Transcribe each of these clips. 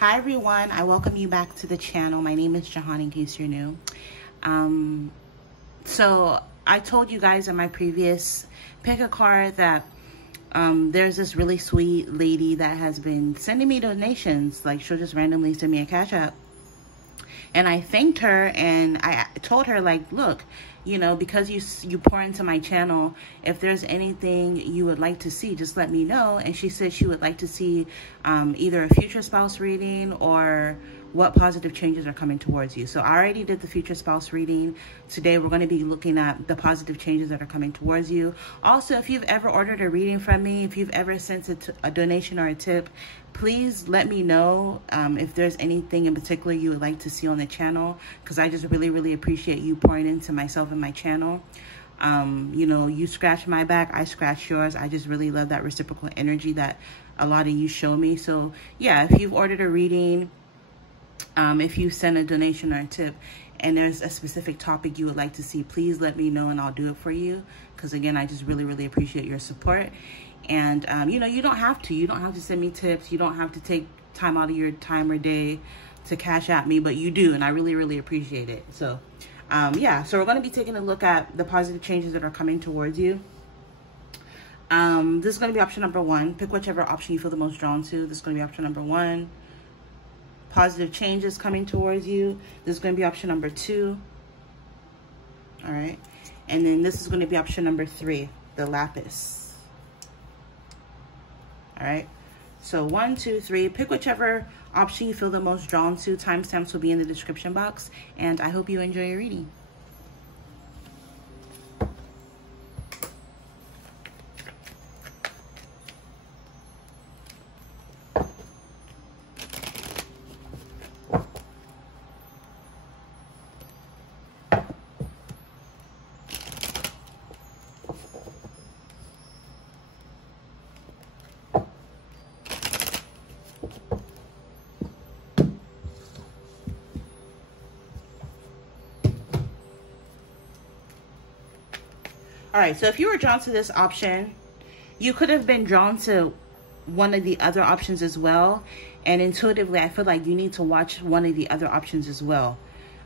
Hi everyone, I welcome you back to the channel. My name is Jehan, in case you're new. So I told you guys in my previous pick a card that there's this really sweet lady that has been sending me donations. Like, she'll just randomly send me a cash app. And I thanked her and I told her, like, look, you know, because you pour into my channel, if there's anything you would like to see, just let me know. And she said she would like to see either a future spouse reading or what positive changes are coming towards you. So I already did the future spouse reading. Today we're going to be looking at the positive changes that are coming towards you. Also, if you've ever ordered a reading from me, if you've ever sent a donation or a tip, please let me know if there's anything in particular you would like to see on the channel, because I just really appreciate you pouring into myself and my channel. You know, you scratch my back, I scratch yours. I just really love that reciprocal energy that a lot of you show me. So yeah, if you've ordered a reading, if you send a donation or a tip and there's a specific topic you would like to see, please let me know and I'll do it for you. Because again, I just really appreciate your support. And you know, you don't have to send me tips. You don't have to take time out of your time or day to cash at me, but you do, and I really appreciate it. So yeah, so we're going to be taking a look at the positive changes that are coming towards you. This is going to be option number 1. Pick whichever option you feel the most drawn to. This is going to be option number 1. Positive changes coming towards you. This is going to be option number 2. All right. And then this is going to be option number 3, the lapis. All right. So 1, 2, 3. Pick whichever option you feel the most drawn to. Timestamps will be in the description box. And I hope you enjoy your reading. All right, so if you were drawn to this option, you could have been drawn to one of the other options as well. And intuitively, I feel like you need to watch one of the other options as well.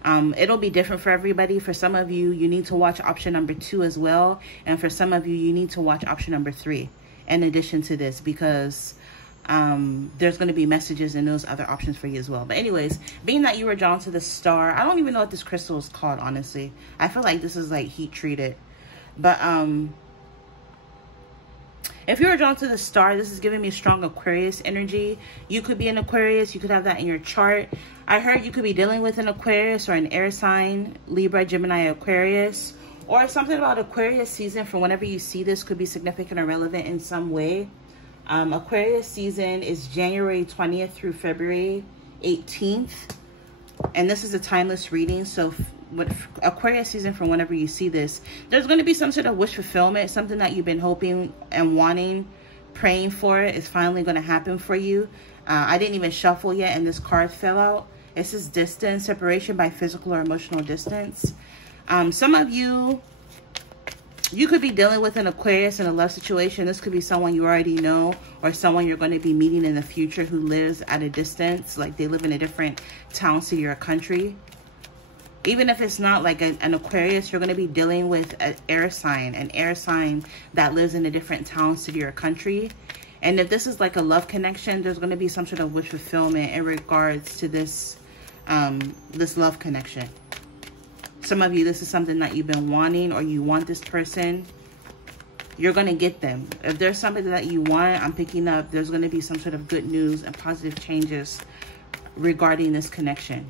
It'll be different for everybody. For some of you, you need to watch option number 2 as well. And for some of you, you need to watch option number 3 in addition to this, because there's going to be messages in those other options for you as well. But anyways, being that you were drawn to the star, I don't even know what this crystal is called, honestly. I feel like this is like heat treated. But if you were drawn to the star, this is giving me strong Aquarius energy. You could be an Aquarius. You could have that in your chart. I heard you could be dealing with an Aquarius or an air sign, Libra, Gemini, Aquarius, or something about Aquarius season. For whenever you see this, could be significant or relevant in some way. Aquarius season is January 20th through February 18th. And this is a timeless reading. So what Aquarius season, from whenever you see this, there's going to be some sort of wish fulfillment. Something that you've been hoping and wanting, praying for, is finally going to happen for you. I didn't even shuffle yet and this card fell out. It says distance, separation by physical or emotional distance. Some of you could be dealing with an Aquarius in a love situation. This could be someone you already know or someone you're going to be meeting in the future who lives at a distance, like they live in a different town, city, or country. Even if it's not like an Aquarius, you're going to be dealing with an air sign that lives in a different town, city, or country. And if this is like a love connection, there's going to be some sort of wish fulfillment in regards to this, this love connection. Some of you, this is something that you've been wanting, or you want this person. You're going to get them. If there's something that you want, I'm picking up, there's going to be some sort of good news and positive changes regarding this connection.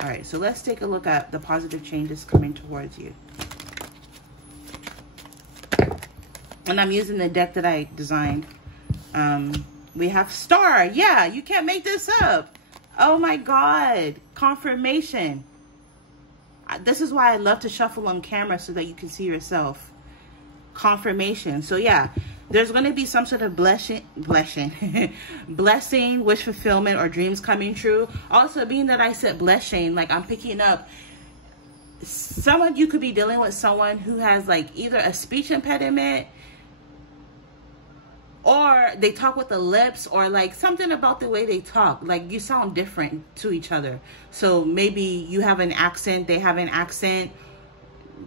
All right, so let's take a look at the positive changes coming towards you. And I'm using the deck that I designed. We have Star. Yeah, you can't make this up. Oh my God. Confirmation. This is why I love to shuffle on camera, so that you can see yourself. Confirmation. So yeah, there's going to be some sort of blessing, wish fulfillment, or dreams coming true. Also, being that I said blessing, like I'm picking up, some of you could be dealing with someone who has like either a speech impediment or they talk with the lips, or like something about the way they talk, like you sound different to each other. So maybe you have an accent, they have an accent,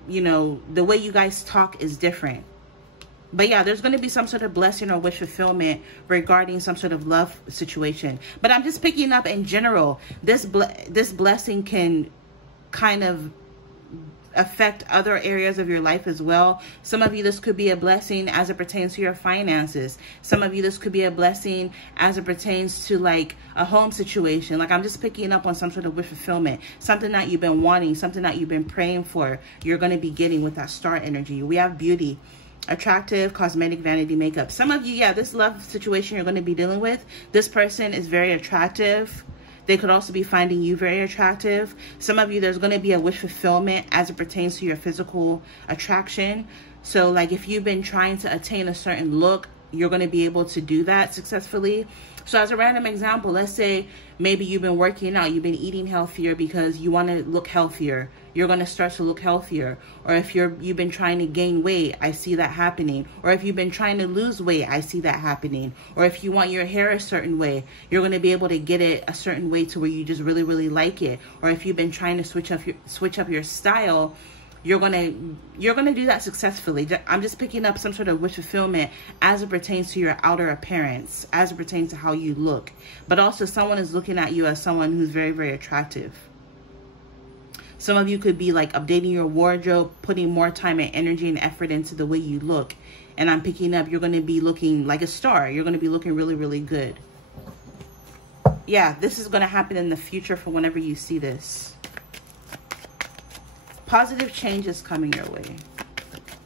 you know, the way you guys talk is different. But yeah, there's going to be some sort of blessing or wish fulfillment regarding some sort of love situation. But I'm just picking up in general, this blessing can kind of affect other areas of your life as well. Some of you, this could be a blessing as it pertains to your finances. Some of you, this could be a blessing as it pertains to like a home situation. Like I'm just picking up on some sort of wish fulfillment, something that you've been wanting, something that you've been praying for, you're going to be getting with that star energy. We have beauty, attractive, cosmetic, vanity, makeup. Some of you, yeah, this love situation you're going to be dealing with, this person is very attractive. They could also be finding you very attractive. Some of you, there's going to be a wish fulfillment as it pertains to your physical attraction. So like if you've been trying to attain a certain look, you're going to be able to do that successfully. So as a random example, let's say maybe you've been working out, you've been eating healthier because you want to look healthier. You're going to start to look healthier. Or if you've been trying to gain weight, I see that happening. Or if you've been trying to lose weight, I see that happening. Or if you want your hair a certain way, you're going to be able to get it a certain way to where you just really, really like it. Or if you've been trying to switch up your style, you're gonna do that successfully. I'm just picking up some sort of wish fulfillment as it pertains to your outer appearance, as it pertains to how you look. But also someone is looking at you as someone who's very, very attractive. Some of you could be like updating your wardrobe, putting more time and energy and effort into the way you look. And I'm picking up, you're going to be looking like a star. You're going to be looking really, really good. Yeah, this is going to happen in the future for whenever you see this. Positive changes coming your way.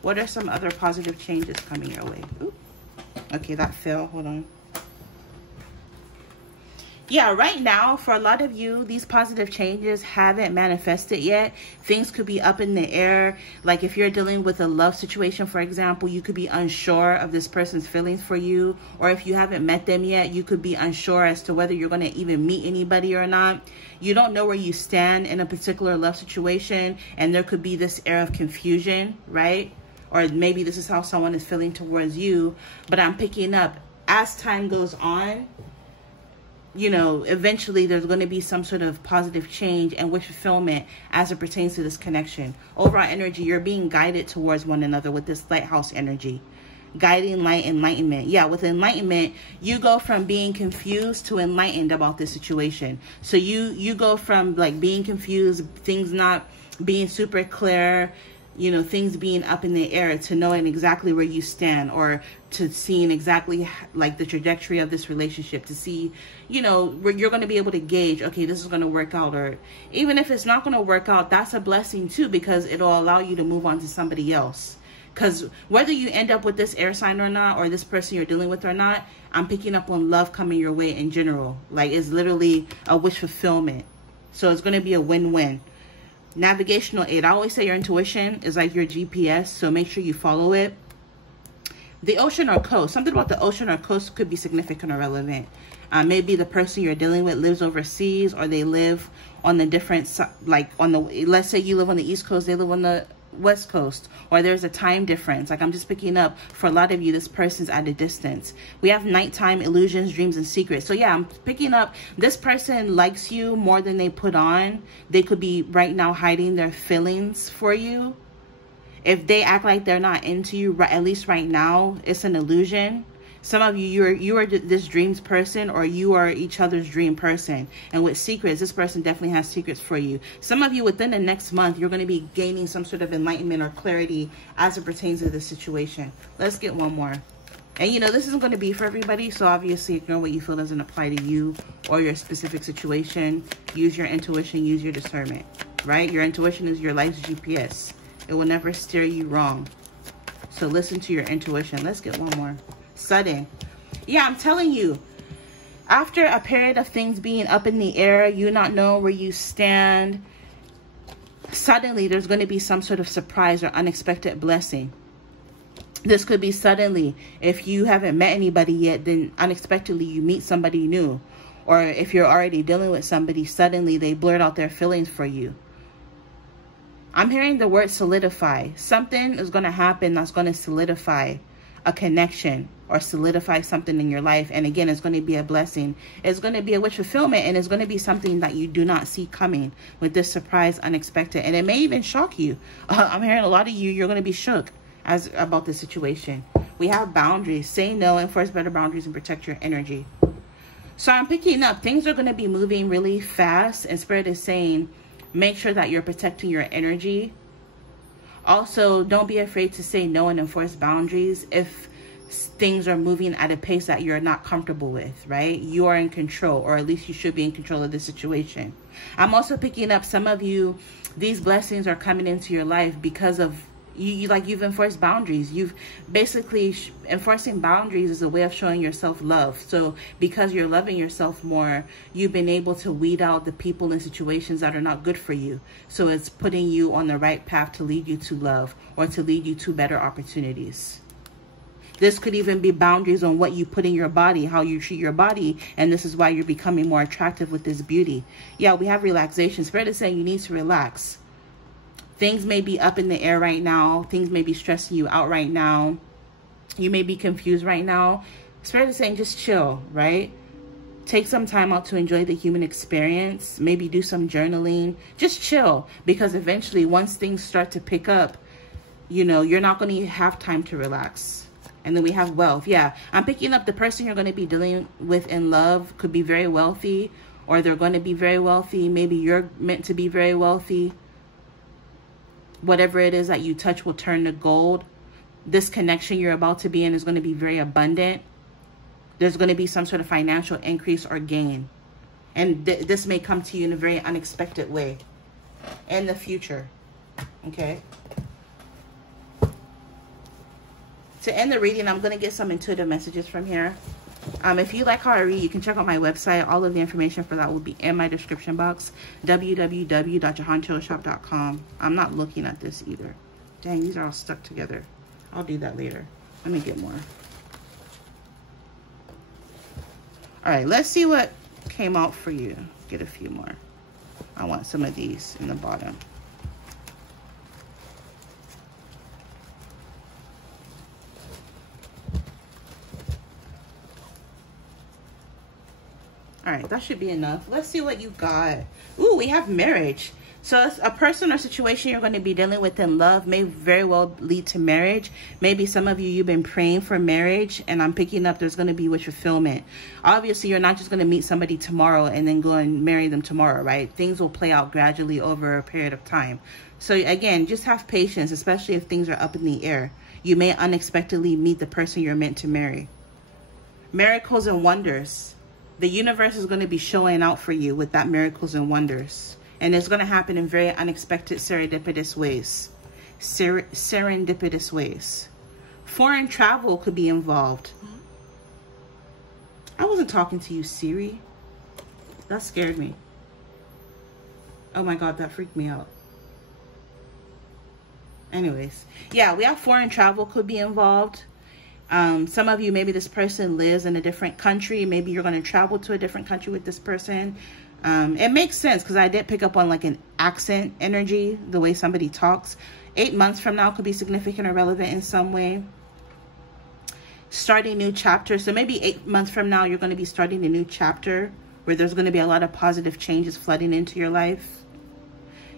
What are some other positive changes coming your way? Ooh. Okay, that fell. Hold on. Yeah, right now, for a lot of you, these positive changes haven't manifested yet. Things could be up in the air. Like if you're dealing with a love situation, for example, you could be unsure of this person's feelings for you. Or if you haven't met them yet, you could be unsure as to whether you're going to even meet anybody or not. You don't know where you stand in a particular love situation. And there could be this air of confusion, right? Or maybe this is how someone is feeling towards you. But I'm picking up, as time goes on, you know, eventually there's going to be some sort of positive change and wish fulfillment as it pertains to this connection. Overall energy, you're being guided towards one another with this lighthouse energy. Guiding light, enlightenment. Yeah, with enlightenment, you go from being confused to enlightened about this situation. So you go from like being confused, things not being super clear, you know, things being up in the air, to knowing exactly where you stand, or to seeing exactly like the trajectory of this relationship, to see, you know, where you're going to be able to gauge, okay, this is going to work out. Or even if it's not going to work out, that's a blessing too, because it'll allow you to move on to somebody else. Because whether you end up with this air sign or not, or this person you're dealing with or not, I'm picking up on love coming your way in general. Like it's literally a wish fulfillment. So it's going to be a win-win. Navigational aid. I always say your intuition is like your GPS, so make sure you follow it. The ocean or coast. Something about the ocean or coast could be significant or relevant. Maybe the person you're dealing with lives overseas, or they live on the different, like on the, let's say you live on the East Coast, they live on the West Coast, or there's a time difference. Like I'm just picking up, for a lot of you, this person's at a distance. We have nighttime, illusions, dreams, and secrets. So yeah, I'm picking up, this person likes you more than they put on. They could be right now hiding their feelings for you. If they act like they're not into you, at least right now, it's an illusion. Some of you are this dreams person, or you are each other's dream person. And with secrets, this person definitely has secrets for you. Some of you, within the next month, you're going to be gaining some sort of enlightenment or clarity as it pertains to this situation. Let's get one more. And you know, this isn't going to be for everybody, so obviously ignore what you feel doesn't apply to you or your specific situation. Use your intuition, use your discernment, right? Your intuition is your life's GPS. It will never steer you wrong. So listen to your intuition. Let's get one more. Sudden. Yeah, I'm telling you, after a period of things being up in the air, you not knowing where you stand, suddenly there's going to be some sort of surprise or unexpected blessing. This could be suddenly. If you haven't met anybody yet, then unexpectedly you meet somebody new. Or if you're already dealing with somebody, suddenly they blurt out their feelings for you. I'm hearing the word solidify. Something is going to happen that's going to solidify a connection or solidify something in your life. And again, it's going to be a blessing. It's going to be a wish fulfillment, and it's going to be something that you do not see coming with this surprise, unexpected. And it may even shock you. I'm hearing a lot of you're going to be shook about this situation. We have boundaries. Say no, enforce better boundaries, and protect your energy. So I'm picking up, things are going to be moving really fast, and Spirit is saying, make sure that you're protecting your energy. Also, don't be afraid to say no and enforce boundaries if things are moving at a pace that you're not comfortable with, right? You are in control, or at least you should be in control of the situation. I'm also picking up, some of you, these blessings are coming into your life because of you've enforced boundaries. You've basically, enforcing boundaries is a way of showing yourself love. So because you're loving yourself more, you've been able to weed out the people and situations that are not good for you. So it's putting you on the right path to lead you to love, or to lead you to better opportunities. This could even be boundaries on what you put in your body, how you treat your body. And this is why you're becoming more attractive with this beauty. Yeah, we have relaxation. Spirit is saying you need to relax. Things may be up in the air right now. Things may be stressing you out right now. You may be confused right now. Spirit is saying just chill, right? Take some time out to enjoy the human experience. Maybe do some journaling. Just chill. Because eventually, once things start to pick up, you're not going to have time to relax. And then we have wealth. Yeah, I'm picking up the person you're going to be dealing with in love could be very wealthy, or they're going to be very wealthy. Maybe you're meant to be very wealthy. Whatever it is that you touch will turn to gold. This connection you're about to be in is going to be very abundant. There's going to be some sort of financial increase or gain. And this may come to you in a very unexpected way in the future. Okay. To end the reading, I'm going to get some intuitive messages from here. If you like how I read, you can check out my website. All of the information for that will be in my description box. www.jehanchillshop.com. I'm not looking at this either. Dang, these are all stuck together. I'll do that later. Let me get more. All right, let's see what came out for you. Get a few more. I want some of these in the bottom. All right, that should be enough. Let's see what you got. Ooh, we have marriage. So a person or situation you're going to be dealing with in love may very well lead to marriage. Maybe some of you've been praying for marriage, and I'm picking up there's going to be wish fulfillment. Obviously, you're not just going to meet somebody tomorrow and then go and marry them tomorrow, right? Things will play out gradually over a period of time. So again, just have patience, especially if things are up in the air. You may unexpectedly meet the person you're meant to marry. Miracles and wonders. The universe is going to be showing out for you with that miracles and wonders. And it's going to happen in very unexpected, serendipitous ways. Serendipitous ways. Foreign travel could be involved. I wasn't talking to you, Siri. That scared me. Oh my God, that freaked me out. Anyways, yeah, we have foreign travel could be involved. Some of you, maybe this person lives in a different country. Maybe you're going to travel to a different country with this person. It makes sense because I did pick up on like an accent energy, the way somebody talks. 8 months from now could be significant or relevant in some way. Starting new chapter. So maybe 8 months from now, you're going to be starting a new chapter where there's going to be a lot of positive changes flooding into your life.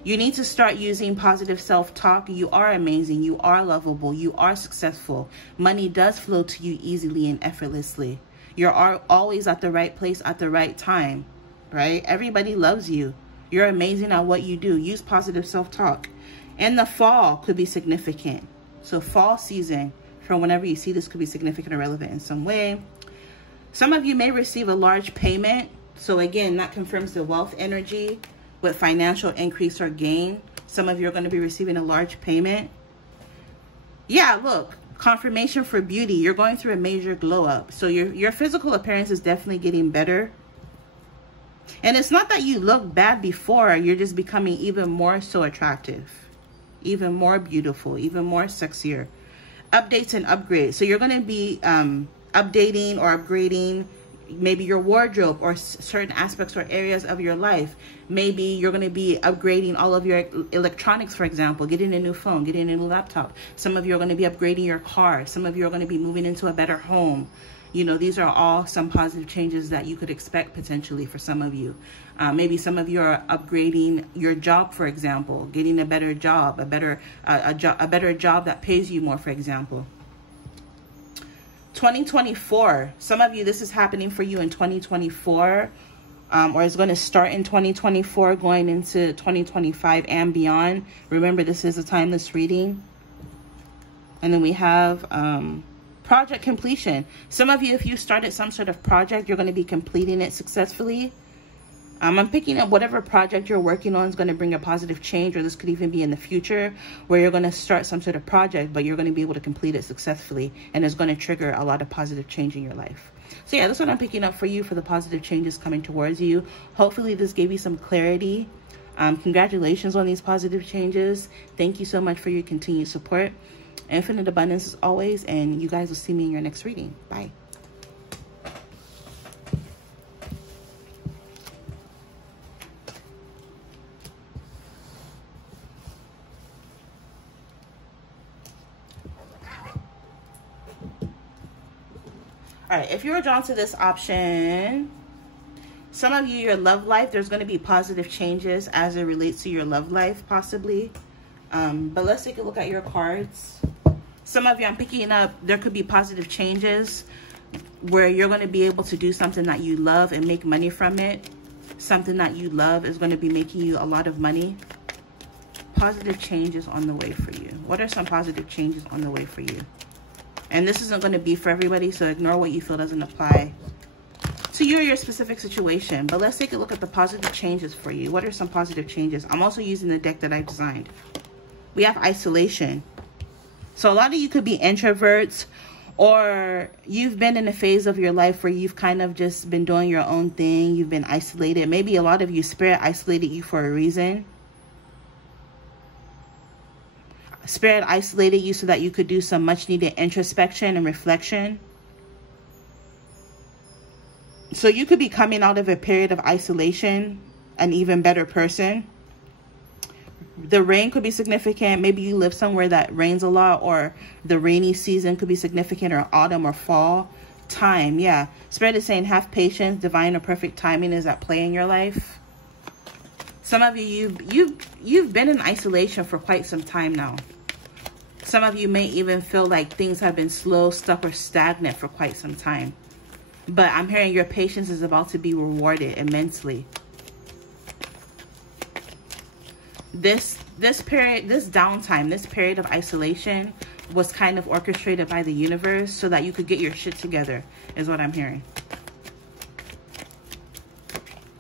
You need to start using positive self-talk. You are amazing. You are lovable. You are successful. Money does flow to you easily and effortlessly. You're always at the right place at the right time, right? Everybody loves you. You're amazing at what you do. Use positive self-talk. And the fall could be significant. So fall season, from whenever you see this, could be significant or relevant in some way. Some of you may receive a large payment. So again, that confirms the wealth energy. With financial increase or gain, some of you are going to be receiving a large payment. Yeah, look, confirmation for beauty. You're going through a major glow up. So your physical appearance is definitely getting better. And it's not that you looked bad before. You're just becoming even more so attractive, even more beautiful, even more sexier. Updates and upgrades. So you're going to be updating or upgrading maybe your wardrobe or certain aspects or areas of your life. Maybe you're going to be upgrading all of your electronics, for example, getting a new phone, getting a new laptop. Some of you are going to be upgrading your car. Some of you are going to be moving into a better home. You know, these are all some positive changes that you could expect potentially for some of you. Maybe some of you are upgrading your job, for example, getting a better job, a better job that pays you more, for example. 2024, some of you, this is happening for you in 2024, or it's going to start in 2024, going into 2025 and beyond. Remember, this is a timeless reading. And then we have project completion. Some of you, if you started some sort of project, you're going to be completing it successfully. I'm picking up whatever project you're working on is going to bring a positive change, or this could even be in the future where you're going to start some sort of project, but you're going to be able to complete it successfully, and it's going to trigger a lot of positive change in your life. So yeah, that's what I'm picking up for you for the positive changes coming towards you. Hopefully this gave you some clarity. Congratulations on these positive changes. Thank you so much for your continued support. Infinite abundance as always, and you guys will see me in your next reading. Bye. All right, if you're drawn to this option, some of you, your love life, there's going to be positive changes as it relates to your love life, possibly. But let's take a look at your cards. Some of you, I'm picking up, there could be positive changes where you're going to be able to do something that you love and make money from it. Something that you love is going to be making you a lot of money. Positive changes on the way for you. What are some positive changes on the way for you? And this isn't going to be for everybody, so ignore what you feel doesn't apply to you or your specific situation. But let's take a look at the positive changes for you. What are some positive changes? I'm also using the deck that I've designed. We have isolation. So a lot of you could be introverts, or you've been in a phase of your life where you've kind of just been doing your own thing. You've been isolated. Maybe a lot of you, Spirit isolated you for a reason. Spirit isolated you so that you could do some much needed introspection and reflection. So you could be coming out of a period of isolation an even better person. The rain could be significant. Maybe you live somewhere that rains a lot, or the rainy season could be significant, or autumn or fall time. Yeah, Spirit is saying have patience. Divine or perfect timing is at play in your life. Some of you, you've been in isolation for quite some time now. Some of you may even feel like things have been slow, stuck, or stagnant for quite some time. But I'm hearing your patience is about to be rewarded immensely. This period, this downtime, this period of isolation was kind of orchestrated by the universe so that you could get your shit together, is what I'm hearing.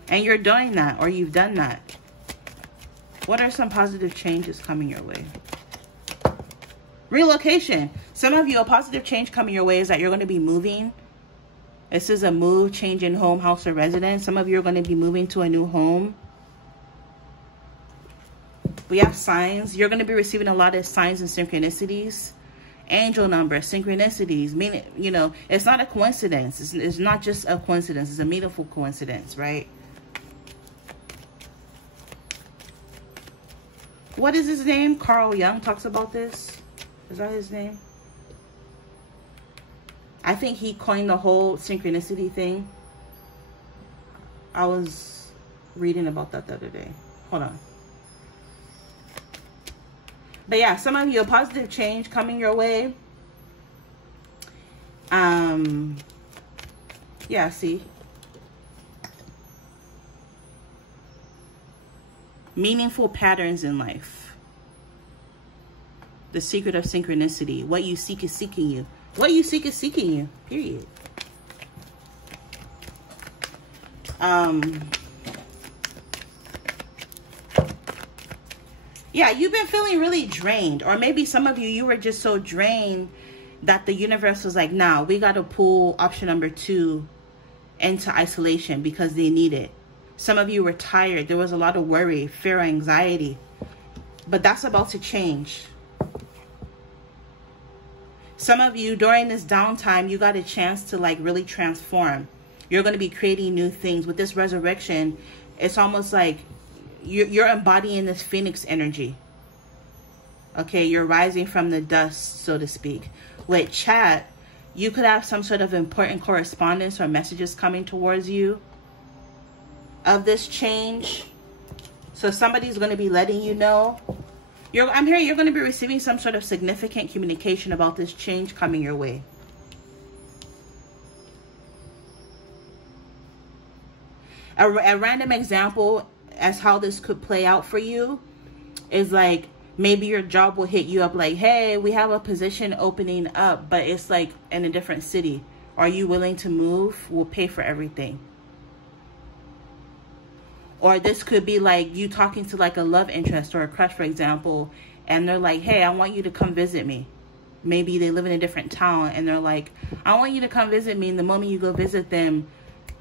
And you're doing that, or you've done that. What are some positive changes coming your way? Relocation. Some of you, a positive change coming your way is that you're going to be moving. This is a move, change in home, house, or residence. Some of you are going to be moving to a new home. We have signs. You're going to be receiving a lot of signs and synchronicities. Angel numbers, synchronicities. Meaning, you know, it's not a coincidence. It's not just a coincidence. It's a meaningful coincidence, right? What is his name? Carl Jung talks about this. Is that his name? I think he coined the whole synchronicity thing. I was reading about that the other day. Hold on. But yeah, some of you, a positive change coming your way. Yeah, see. Meaningful patterns in life. The secret of synchronicity. What you seek is seeking you. What you seek is seeking you. Period. Yeah, you've been feeling really drained. Or maybe some of you, you were just so drained that the universe was like, nah, we got to pull option number 2 into isolation because they need it. Some of you were tired. There was a lot of worry, fear, anxiety. But that's about to change. Some of you, during this downtime, you got a chance to like really transform. You're going to be creating new things. With this resurrection, it's almost like you're embodying this phoenix energy. Okay, you're rising from the dust, so to speak. With chat, you could have some sort of important correspondence or messages coming towards you of this change. So somebody's going to be letting you know. I'm hearing you're going to be receiving some sort of significant communication about this change coming your way. A random example as how this could play out for you is like, maybe your job will hit you up like, hey, we have a position opening up, but it's like in a different city. Are you willing to move? We'll pay for everything. Or this could be like you talking to like a love interest or a crush, for example, and they're like, hey, I want you to come visit me. Maybe they live in a different town and they're like, I want you to come visit me. And the moment you go visit them,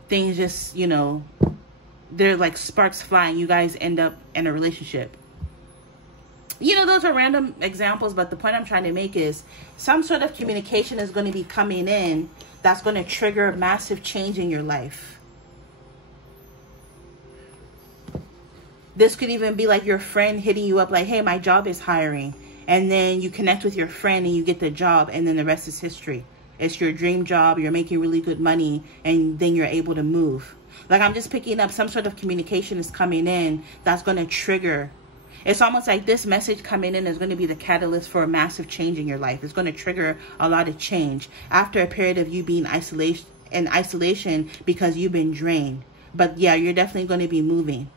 things just, you know, they're like sparks flying. You guys end up in a relationship. You know, those are random examples, but the point I'm trying to make is some sort of communication is going to be coming in that's going to trigger massive change in your life. This could even be like your friend hitting you up like, hey, my job is hiring. And then you connect with your friend and you get the job, and then the rest is history. It's your dream job. You're making really good money, and then you're able to move. Like, I'm just picking up some sort of communication is coming in that's going to trigger. It's almost like this message coming in is going to be the catalyst for a massive change in your life. It's going to trigger a lot of change after a period of you being in isolation because you've been drained. But yeah, you're definitely going to be moving.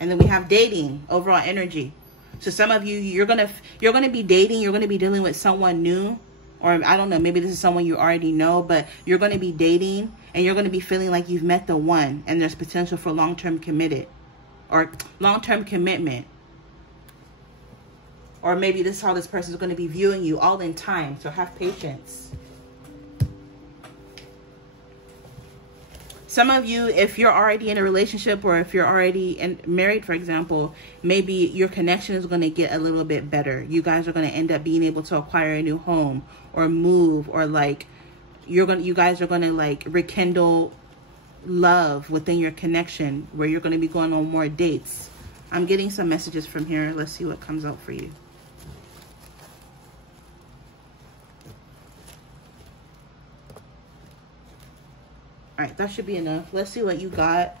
And then we have dating, overall energy. So some of you, you're going to be dating, you're going to be dealing with someone new, or I don't know, maybe this is someone you already know, but you're going to be dating and you're going to be feeling like you've met the one, and there's potential for long-term commitment. Or maybe this is how this person is going to be viewing you all in time. So have patience. Some of you, if you're already in a relationship or if you're already married, for example, maybe your connection is going to get a little bit better. You guys are going to end up being able to acquire a new home or move, or like you guys are going to like rekindle love within your connection, where you're going to be going on more dates. I'm getting some messages from here. Let's see what comes out for you. All right, that should be enough. Let's see what you got.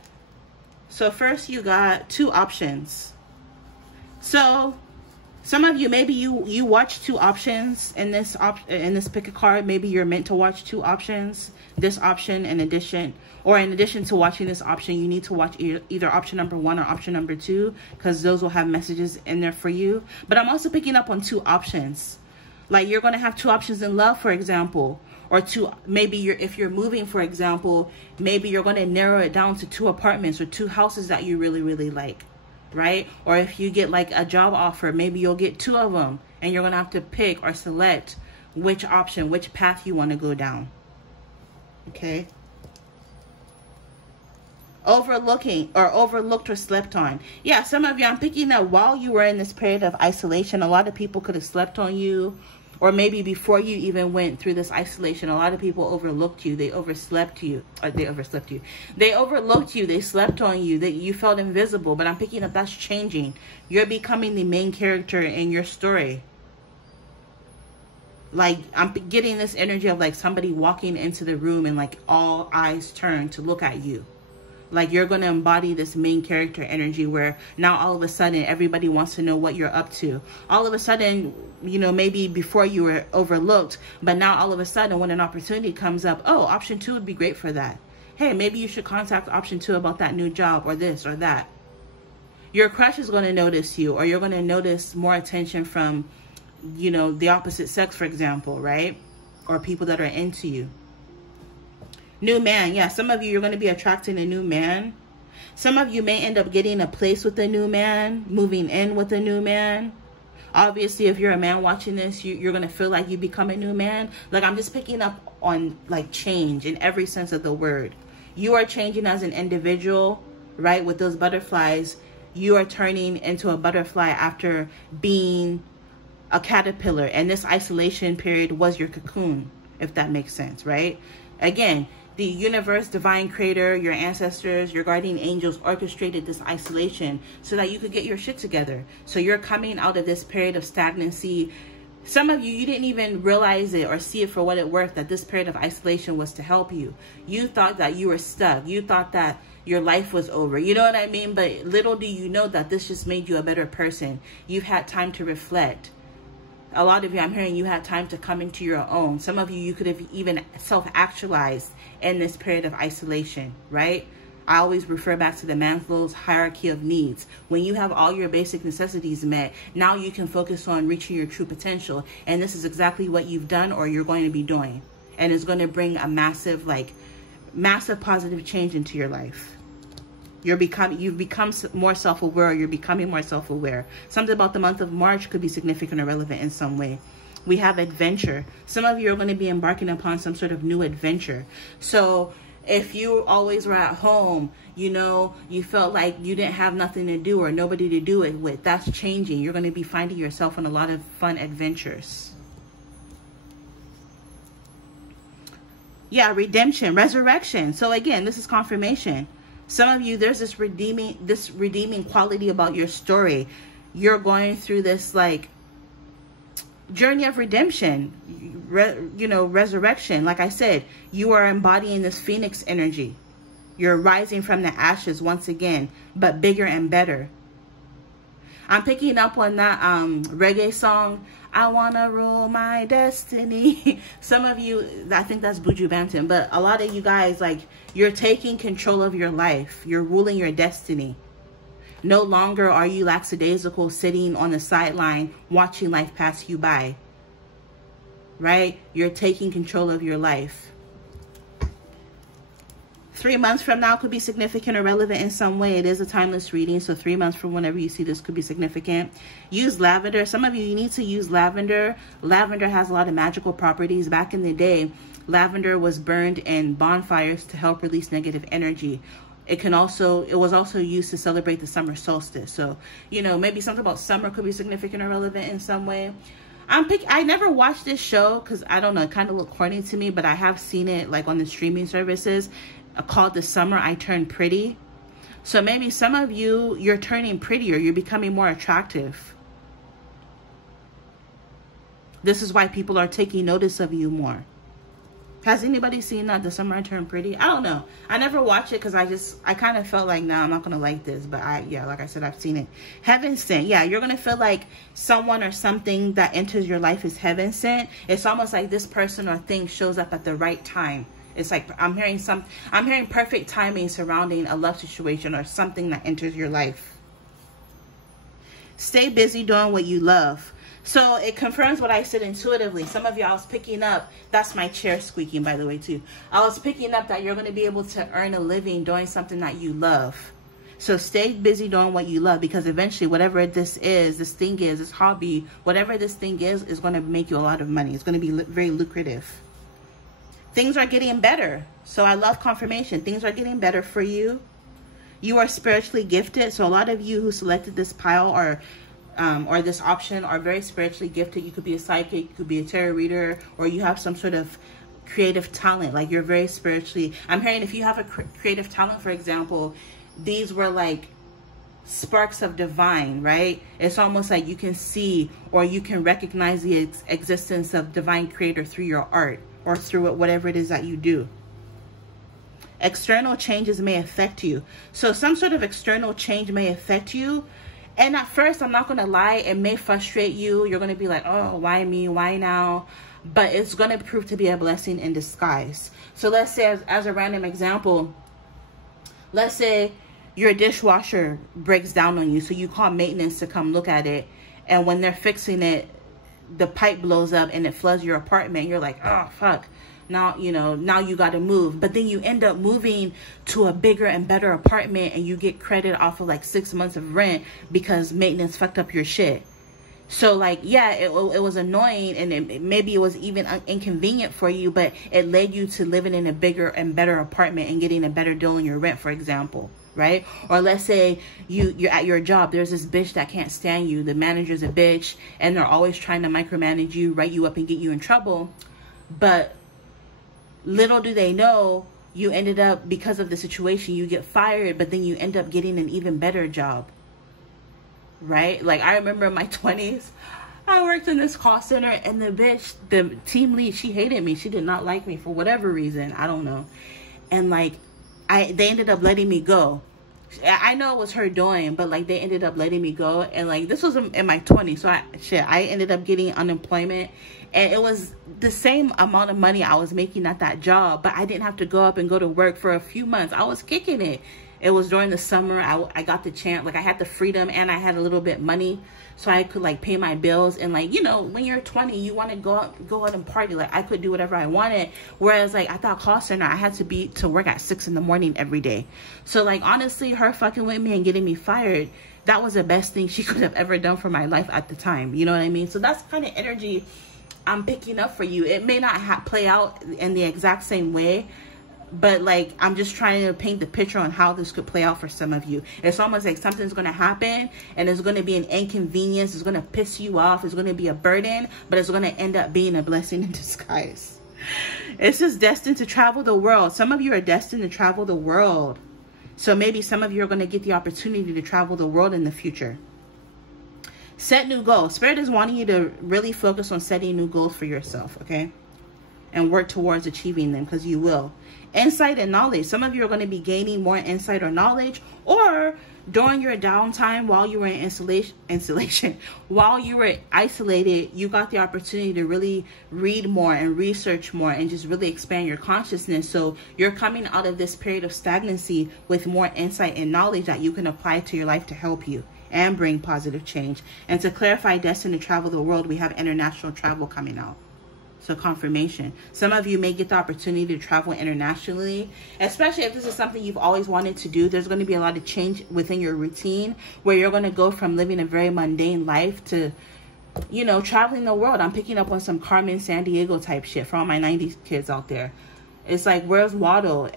So first you got 2 options. So some of you, maybe you watch 2 options in this pick a card. Maybe you're meant to watch 2 options. This option in addition to watching this option, you need to watch either option number 1 or option number 2, because those will have messages in there for you. But I'm also picking up on 2 options. Like you're going to have 2 options in love, for example. Or maybe if you're moving, for example, maybe you're going to narrow it down to 2 apartments or 2 houses that you really, really like, right? Or if you get like a job offer, maybe you'll get 2 of them, and you're going to have to pick or select which option, which path you want to go down. Okay. Overlooked or slept on. Yeah, some of you, I'm picking up while you were in this period of isolation, a lot of people could have slept on you. Or maybe before you even went through this isolation, a lot of people overlooked you. They overslept you. Or they overslept you. They overlooked you. They slept on you. That you felt invisible. But I'm picking up that's changing. You're becoming the main character in your story. Like, I'm getting this energy of like somebody walking into the room and like all eyes turn to look at you. Like you're going to embody this main character energy where now all of a sudden everybody wants to know what you're up to. All of a sudden, you know, maybe before you were overlooked, but now all of a sudden when an opportunity comes up, oh, option 2 would be great for that. Hey, maybe you should contact option 2 about that new job or this or that. Your crush is going to notice you, or you're going to notice more attention from, you know, the opposite sex, for example, right? Or people that are into you. New man. Yeah, some of you, you're going to be attracting a new man. Some of you may end up getting a place with a new man, moving in with a new man. Obviously, if you're a man watching this, you're going to feel like you become a new man. Like, I'm just picking up on like change in every sense of the word. You are changing as an individual, right? With those butterflies, you are turning into a butterfly after being a caterpillar. And this isolation period was your cocoon, if that makes sense, right? Again, The universe, divine creator, your ancestors, your guardian angels orchestrated this isolation so that you could get your shit together. So you're coming out of this period of stagnancy. Some of you, you didn't even realize it or see it for what it worth, that this period of isolation was to help you. You thought that you were stuck. You thought that your life was over. You know what I mean? But little do you know that this just made you a better person. You've had time to reflect. A lot of you, I'm hearing you had time to come into your own. Some of you, you could have even self-actualized in this period of isolation, right? I always refer back to the Maslow's hierarchy of needs. When you have all your basic necessities met, now you can focus on reaching your true potential. And this is exactly what you've done or you're going to be doing. And it's going to bring a massive, massive positive change into your life. You've become more self-aware, or you're becoming more self-aware. Something about the month of March could be significant or relevant in some way. We have adventure. Some of you are going to be embarking upon some sort of new adventure. So if you always were at home, you know, you felt like you didn't have nothing to do or nobody to do it with, that's changing. You're going to be finding yourself on a lot of fun adventures. Yeah, redemption, resurrection. So again, this is confirmation. Some of you, there's this redeeming quality about your story. You're going through this journey of redemption, resurrection. Like I said, you are embodying this phoenix energy. You're rising from the ashes once again, but bigger and better. I'm picking up on that reggae song, I Wanna Rule My Destiny. Some of you, I think that's Buju Banton, but a lot of you guys, you're taking control of your life. You're ruling your destiny. No longer are you lackadaisical, sitting on the sideline, watching life pass you by. Right? You're taking control of your life. 3 months from now could be significant or relevant in some way. It is a timeless reading, so 3 months from whenever you see this could be significant. Use lavender. Some of you need to use lavender. Lavender has a lot of magical properties. Back in the day, lavender was burned in bonfires to help release negative energy. It was also used to celebrate the summer solstice. So, maybe something about summer could be significant or relevant in some way. I never watched this show because I don't know, it kind of looked corny to me, but I have seen it on the streaming services. Called The Summer I Turned Pretty. So maybe some of you, you're turning prettier. You're becoming more attractive. This is why people are taking notice of you more. Has anybody seen that, The Summer I Turned Pretty? I don't know. I never watched it because I kind of felt like, nah, I'm not going to like this. But like I said, I've seen it. Heaven sent. Yeah, you're going to feel like someone or something that enters your life is heaven sent. It's almost like this person or thing shows up at the right time. It's like I'm hearing perfect timing surrounding a love situation or something that enters your life. Stay busy doing what you love. So it confirms what I said intuitively. Some of you, I was picking up, that's my chair squeaking, by the way, too. I was picking up that you're going to be able to earn a living doing something that you love. So stay busy doing what you love, because eventually whatever this thing is, this hobby, whatever this thing is going to make you a lot of money. It's going to be very lucrative. Things are getting better. So I love confirmation. Things are getting better for you. You are spiritually gifted. So a lot of you who selected this pile or this option are very spiritually gifted. You could be a psychic, you could be a tarot reader, or you have some sort of creative talent. You're very spiritually. I'm hearing if you have a creative talent, for example, these were sparks of divine, right? It's almost like you can see or you can recognize the existence of divine creator through your art, or through whatever it is that you do. External changes may affect you. So some sort of external change may affect you. And at first, I'm not going to lie, it may frustrate you. You're going to be like, oh, why me? Why now? But it's going to prove to be a blessing in disguise. So let's say, as a random example, let's say your dishwasher breaks down on you. So you call maintenance to come look at it. And when they're fixing it, the pipe blows up and it floods your apartment. You're like, oh, fuck. Now, now you got to move. But then you end up moving to a bigger and better apartment and you get credit off of 6 months of rent because maintenance fucked up your shit. So yeah, it was annoying, and maybe it was even inconvenient for you, but it led you to living in a bigger and better apartment and getting a better deal on your rent, for example. Right? Or let's say you're at your job. There's this bitch that can't stand you. The manager's a bitch and they're always trying to micromanage you, write you up and get you in trouble. But little do they know, you ended up, because of the situation, you get fired, but then you end up getting an even better job, right? Like, I remember in my 20s, I worked in this call center, and the team lead, she hated me. She did not like me for whatever reason. I don't know. And like, they ended up letting me go. I know it was her doing, but like, they ended up letting me go. And like, this was in my 20s. So I ended up getting unemployment, and it was the same amount of money I was making at that job, but I didn't have to go up and go to work for a few months. I was kicking it. It was during the summer. I got the chance, like, I had the freedom, and I had a little bit money, so I could like pay my bills. And like, you know, when you're 20, you want to go out and party. Like, I could do whatever I wanted. Whereas like, at that call center, I had to be to work at 6 in the morning every day. So like, honestly, her fucking with me and getting me fired, that was the best thing she could have ever done for my life at the time. You know what I mean? So that's kind of energy I'm picking up for you. It may not play out in the exact same way, but like, I'm just trying to paint the picture on how this could play out for some of you. It's almost like something's going to happen, and it's going to be an inconvenience. It's going to piss you off. It's going to be a burden, but it's going to end up being a blessing in disguise. It's just destined to travel the world. Some of you are destined to travel the world. So maybe some of you are going to get the opportunity to travel the world in the future. Set new goals. Spirit is wanting you to really focus on setting new goals for yourself, okay? And work towards achieving them, because you will. Insight and knowledge. Some of you are going to be gaining more insight or knowledge, or during your downtime while you were in while you were isolated, you got the opportunity to really read more and research more and just really expand your consciousness. So you're coming out of this period of stagnancy with more insight and knowledge that you can apply to your life to help you and bring positive change. And to clarify destined to travel the world, we have international travel coming out. So confirmation. Some of you may get the opportunity to travel internationally, especially if this is something you've always wanted to do. There's going to be a lot of change within your routine, where you're going to go from living a very mundane life to, you know, traveling the world. I'm picking up on some Carmen Sandiego type shit for all my 90s kids out there. It's like, where's Waddle?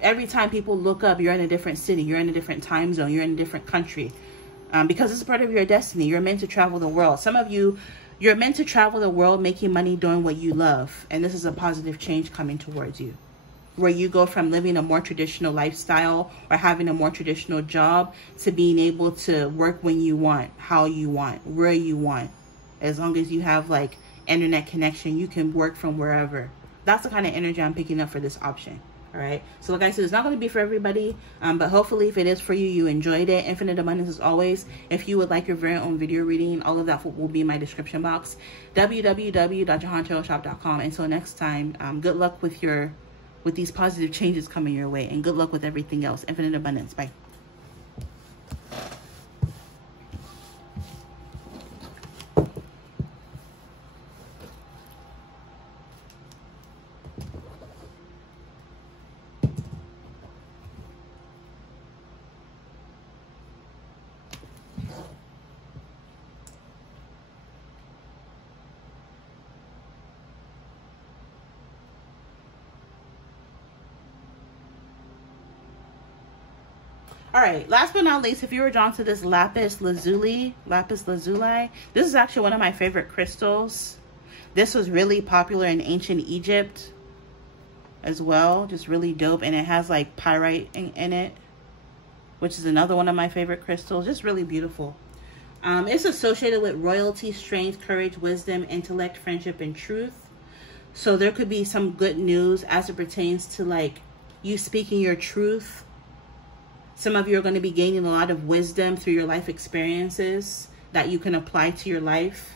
Every time people look up, you're in a different city. You're in a different time zone. You're in a different country. Because it's part of your destiny. You're meant to travel the world. Some of you, you're meant to travel the world making money doing what you love. And this is a positive change coming towards you, where you go from living a more traditional lifestyle or having a more traditional job to being able to work when you want, how you want, where you want. As long as you have like internet connection, you can work from wherever. That's the kind of energy I'm picking up for this option. All right. So like I said, it's not going to be for everybody, but hopefully if it is for you, you enjoyed it. Infinite abundance as always. If you would like your very own video reading, all of that will be in my description box. www.jehantarotshop.com. Until next time, good luck with these positive changes coming your way, and good luck with everything else. Infinite abundance. Bye. All right, last but not least, if you were drawn to this lapis lazuli, this is actually one of my favorite crystals. This was really popular in ancient Egypt as well, just really dope. And it has like pyrite in it, which is another one of my favorite crystals. Just really beautiful. It's associated with royalty, strength, courage, wisdom, intellect, friendship, and truth. So there could be some good news as it pertains to like you speaking your truth. Some of you are going to be gaining a lot of wisdom through your life experiences that you can apply to your life.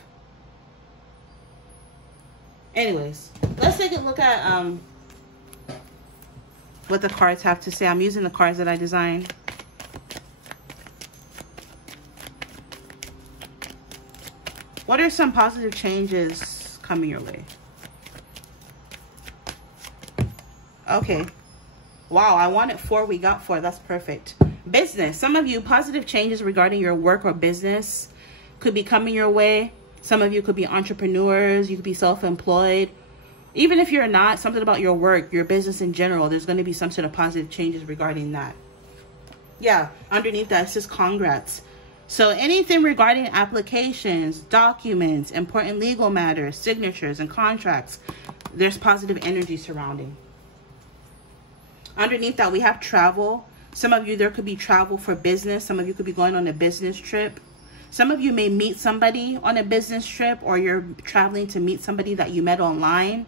Anyways, let's take a look at what the cards have to say. I'm using the cards that I designed. What are some positive changes coming your way? Okay. Wow, I wanted 4. We got 4. That's perfect. Business. Some of you, positive changes regarding your work or business could be coming your way. Some of you could be entrepreneurs. You could be self-employed. Even if you're not, something about your work, your business in general, there's going to be some sort of positive changes regarding that. Yeah, underneath that, it says congrats. So anything regarding applications, documents, important legal matters, signatures, and contracts, there's positive energy surrounding. Underneath that, we have travel. Some of you, there could be travel for business. Some of you could be going on a business trip. Some of you may meet somebody on a business trip, or you're traveling to meet somebody that you met online.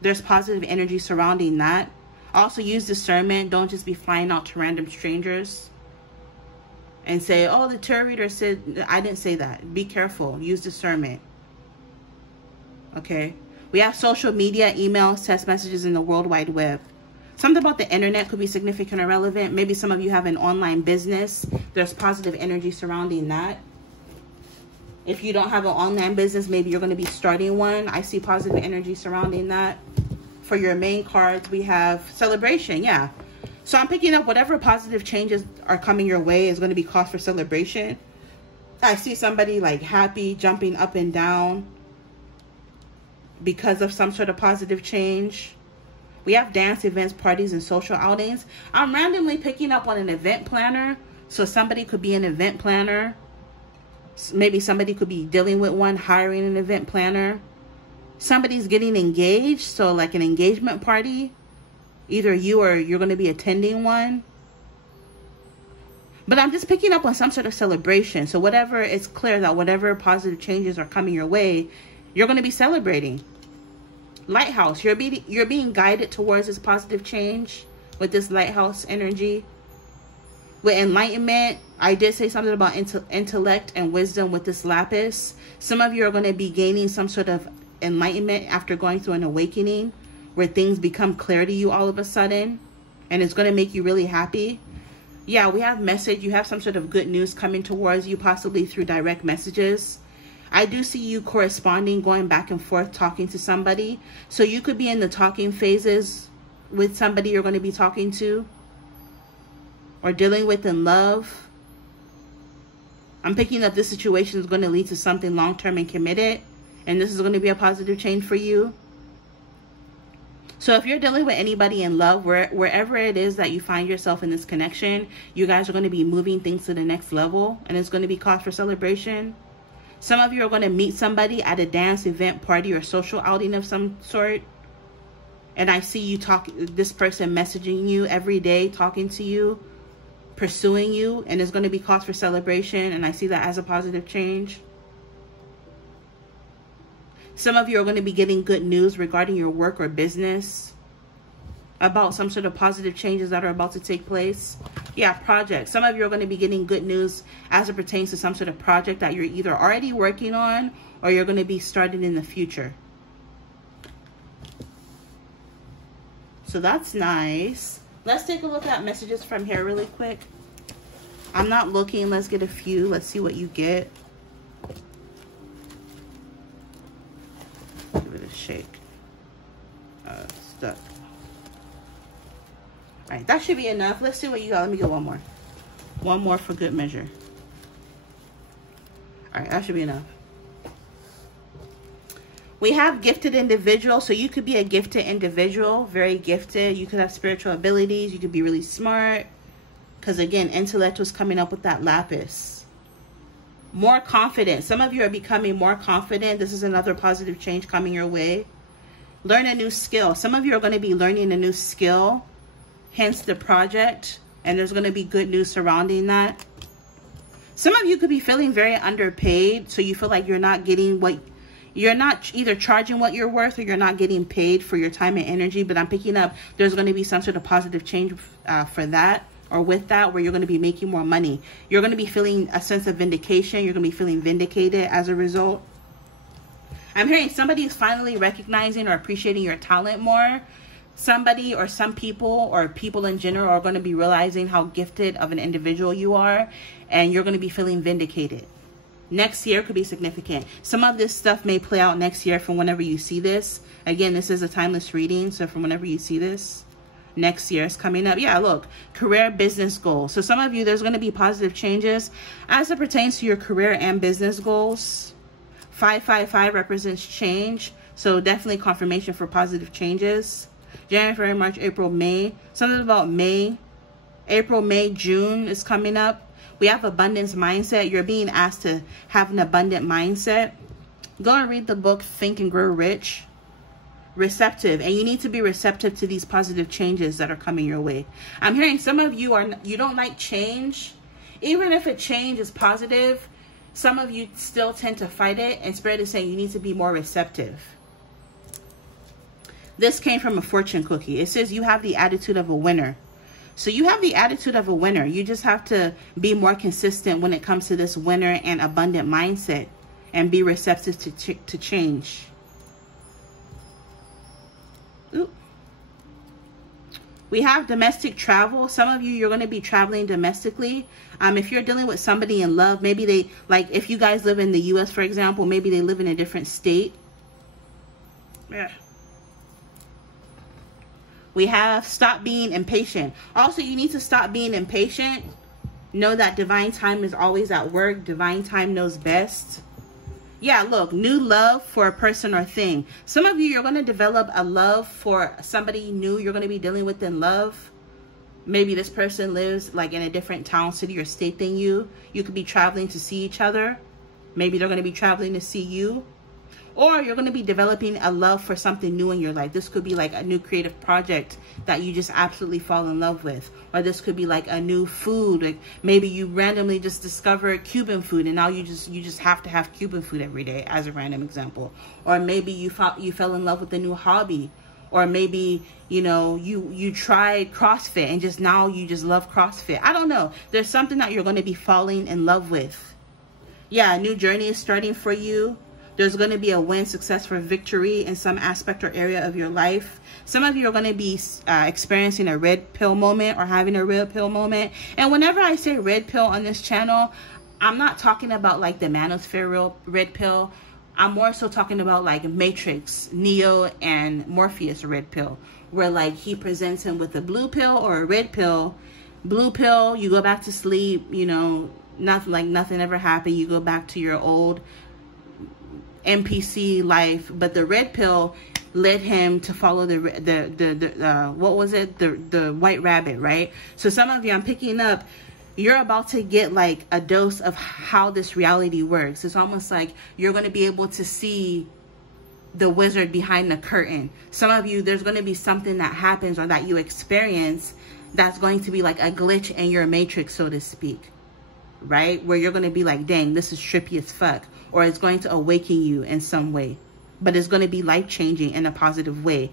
There's positive energy surrounding that. Also, use discernment. Don't just be flying out to random strangers and say, oh, the tarot reader said, I didn't say that. Be careful. Use discernment. Okay. We have social media, emails, text messages, and the World Wide Web. Something about the internet could be significant or relevant. Maybe some of you have an online business. There's positive energy surrounding that. If you don't have an online business, maybe you're going to be starting one. I see positive energy surrounding that. For your main cards, we have celebration. Yeah. So I'm picking up whatever positive changes are coming your way is going to be cause for celebration. I see somebody like happy, jumping up and down because of some sort of positive change. We have dance, events, parties, and social outings. I'm randomly picking up on an event planner. So somebody could be an event planner. Maybe somebody could be dealing with one, hiring an event planner. Somebody's getting engaged. So like an engagement party. Either you or you're going to be attending one. But I'm just picking up on some sort of celebration. So whatever, it's clear that whatever positive changes are coming your way, you're going to be celebrating. Lighthouse, you're being guided towards this positive change with this lighthouse energy. With enlightenment, I did say something about intellect and wisdom with this lapis. Some of you are going to be gaining some sort of enlightenment after going through an awakening where things become clear to you all of a sudden, and it's going to make you really happy. Yeah, we have message. You have some sort of good news coming towards you, possibly through direct messages. I do see you corresponding, going back and forth, talking to somebody. So you could be in the talking phases with somebody you're going to be talking to or dealing with in love. I'm picking up this situation is going to lead to something long-term and committed. And this is going to be a positive change for you. So if you're dealing with anybody in love, wherever it is that you find yourself in this connection, you guys are going to be moving things to the next level. And it's going to be cause for celebration. Some of you are going to meet somebody at a dance, event, party, or social outing of some sort. And I see you this person messaging you every day, talking to you, pursuing you, and it's going to be cause for celebration. And I see that as a positive change. Some of you are going to be getting good news regarding your work or business about some sort of positive changes that are about to take place. Yeah, project. Some of you are going to be getting good news as it pertains to some sort of project that you're either already working on or you're going to be starting in the future. So that's nice. Let's take a look at messages from here really quick. I'm not looking. Let's get a few. Let's see what you get. Give it a shake. Stuck. All right, that should be enough. Let's see what you got. Let me get one more. One more for good measure. All right, that should be enough. We have gifted individuals. So you could be a gifted individual, very gifted. You could have spiritual abilities. You could be really smart. Because again, intellect was coming up with that lapis. More confident. Some of you are becoming more confident. This is another positive change coming your way. Learn a new skill. Some of you are going to be learning a new skill. Hence the project. And there's going to be good news surrounding that. Some of you could be feeling very underpaid. So you feel like you're not getting what... You're not either charging what you're worth or you're not getting paid for your time and energy. But I'm picking up there's going to be some sort of positive change for that. Or with that, where you're going to be making more money. You're going to be feeling a sense of vindication. You're going to be feeling vindicated as a result. I'm hearing somebody is finally recognizing or appreciating your talent more. Somebody or some people or people in general are going to be realizing how gifted of an individual you are. And you're going to be feeling vindicated. Next year could be significant. Some of this stuff may play out next year from whenever you see this. Again, this is a timeless reading. So from whenever you see this. Next year is coming up. Yeah, look, career, business goals. So some of you, there's going to be positive changes as it pertains to your career and business goals. 555 represents change. So definitely confirmation for positive changes. January, February, March, April, May. Something about May. April, May, June is coming up. We have abundance mindset. You're being asked to have an abundant mindset. Go and read the book, Think and Grow Rich. receptive, and you need to be receptive to these positive changes that are coming your way. I'm hearing some of you you don't like change. Even if a change is positive, some of you still tend to fight it, and Spirit is saying you need to be more receptive. This came from a fortune cookie. It says you have the attitude of a winner. So you have the attitude of a winner. You just have to be more consistent when it comes to this winner and abundant mindset, and be receptive to change. Ooh. We have domestic travel. Some of you, you're going to be traveling domestically. If you're dealing with somebody in love, maybe they, like if you guys live in the US, for example, maybe they live in a different state. Yeah. We have stop being impatient. Also, you need to stop being impatient. Know that divine time is always at work. Divine time knows best. Yeah, look, new love for a person or thing. Some of you, you're going to develop a love for somebody new you're going to be dealing with in love. Maybe this person lives like in a different town, city, or state than you. You could be traveling to see each other. Maybe they're going to be traveling to see you. Or you're going to be developing a love for something new in your life. This could be like a new creative project that you just absolutely fall in love with. Or this could be like a new food. Like maybe you randomly just discover Cuban food, and now you just have to have Cuban food every day, as a random example. Or maybe you fell in love with a new hobby. Or maybe, you know, you tried CrossFit and just now you just love CrossFit. I don't know. There's something that you're going to be falling in love with. Yeah, a new journey is starting for you. There's going to be a win, success, or victory in some aspect or area of your life. Some of you are going to be experiencing a red pill moment or having a red pill moment. And whenever I say red pill on this channel, I'm not talking about like the manosphere red pill. I'm more so talking about like Matrix, Neo, and Morpheus red pill, where like he presents him with a blue pill or a red pill. Blue pill, you go back to sleep, you know, nothing ever happened. You go back to your old NPC life. But the red pill led him to follow the what was it, the white rabbit, right? So some of you, I'm picking up, you're about to get like a dose of how this reality works. It's almost like you're going to be able to see the wizard behind the curtain. Some of you, there's going to be something that happens or that you experience that's going to be like a glitch in your matrix, so to speak, right? Where you're going to be like, dang, this is trippy as fuck. Or it's going to awaken you in some way, but it's going to be life-changing in a positive way.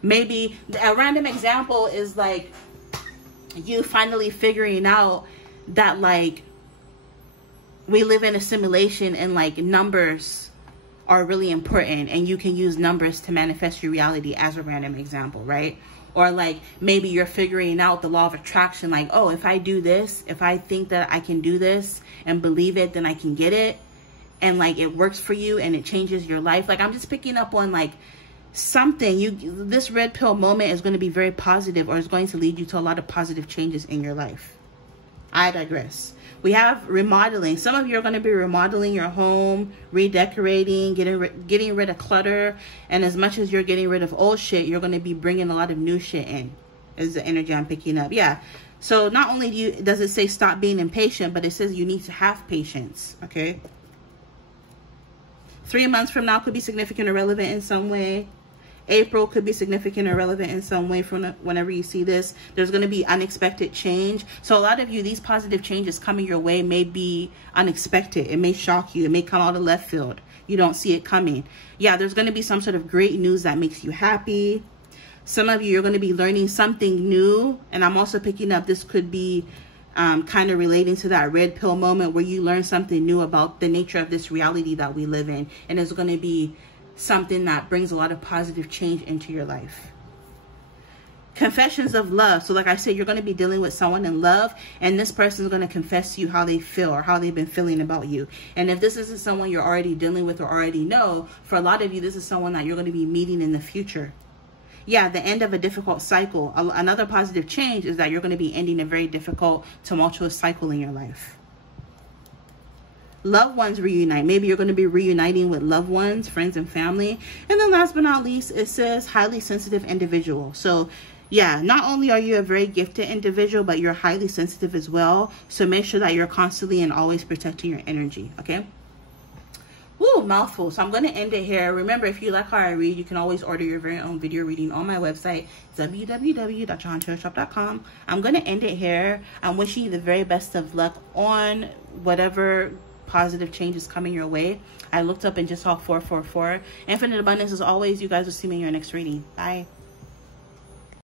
Maybe a random example is like you finally figuring out that like we live in a simulation and like numbers are really important, and you can use numbers to manifest your reality, as a random example, right? Or like maybe you're figuring out the law of attraction, like, oh, if I do this, if I think that I can do this and believe it, then I can get it. And like it works for you and it changes your life. Like I'm just picking up on like something, this red pill moment is going to be very positive, or is going to lead you to a lot of positive changes in your life. I digress. We have remodeling. Some of you are going to be remodeling your home, redecorating, getting rid of clutter. And as much as you're getting rid of old shit, you're going to be bringing a lot of new shit in, is the energy I'm picking up. Yeah. So not only does it say stop being impatient, but it says you need to have patience. Okay. 3 months from now could be significant or relevant in some way. April could be significant or relevant in some way from whenever you see this. There's going to be unexpected change. So a lot of you, these positive changes coming your way may be unexpected. It may shock you. It may come out of left field. You don't see it coming. Yeah, there's going to be some sort of great news that makes you happy. Some of you, you're going to be learning something new. And I'm also picking up, this could be kind of relating to that red pill moment where you learn something new about the nature of this reality that we live in. And it's going to be something that brings a lot of positive change into your life. Confessions of love. So like I said, you're going to be dealing with someone in love, and this person is going to confess to you how they feel or how they've been feeling about you. And if this isn't someone you're already dealing with or already know, for a lot of you, this is someone that you're going to be meeting in the future. Yeah, the end of a difficult cycle. Another positive change is that you're going to be ending a very difficult, tumultuous cycle in your life. Loved ones reunite. Maybe you're going to be reuniting with loved ones, friends, and family. And then last but not least, it says highly sensitive individual. So yeah, not only are you a very gifted individual, but you're highly sensitive as well. So make sure that you're constantly and always protecting your energy, okay? Woo, mouthful. So I'm going to end it here. Remember, if you like how I read, you can always order your very own video reading on my website, www.jehanchillshop.com. I'm going to end it here. I'm wishing you the very best of luck on whatever positive change is coming your way. I looked up and just saw 444. Infinite abundance as always. You guys will see me in your next reading. Bye.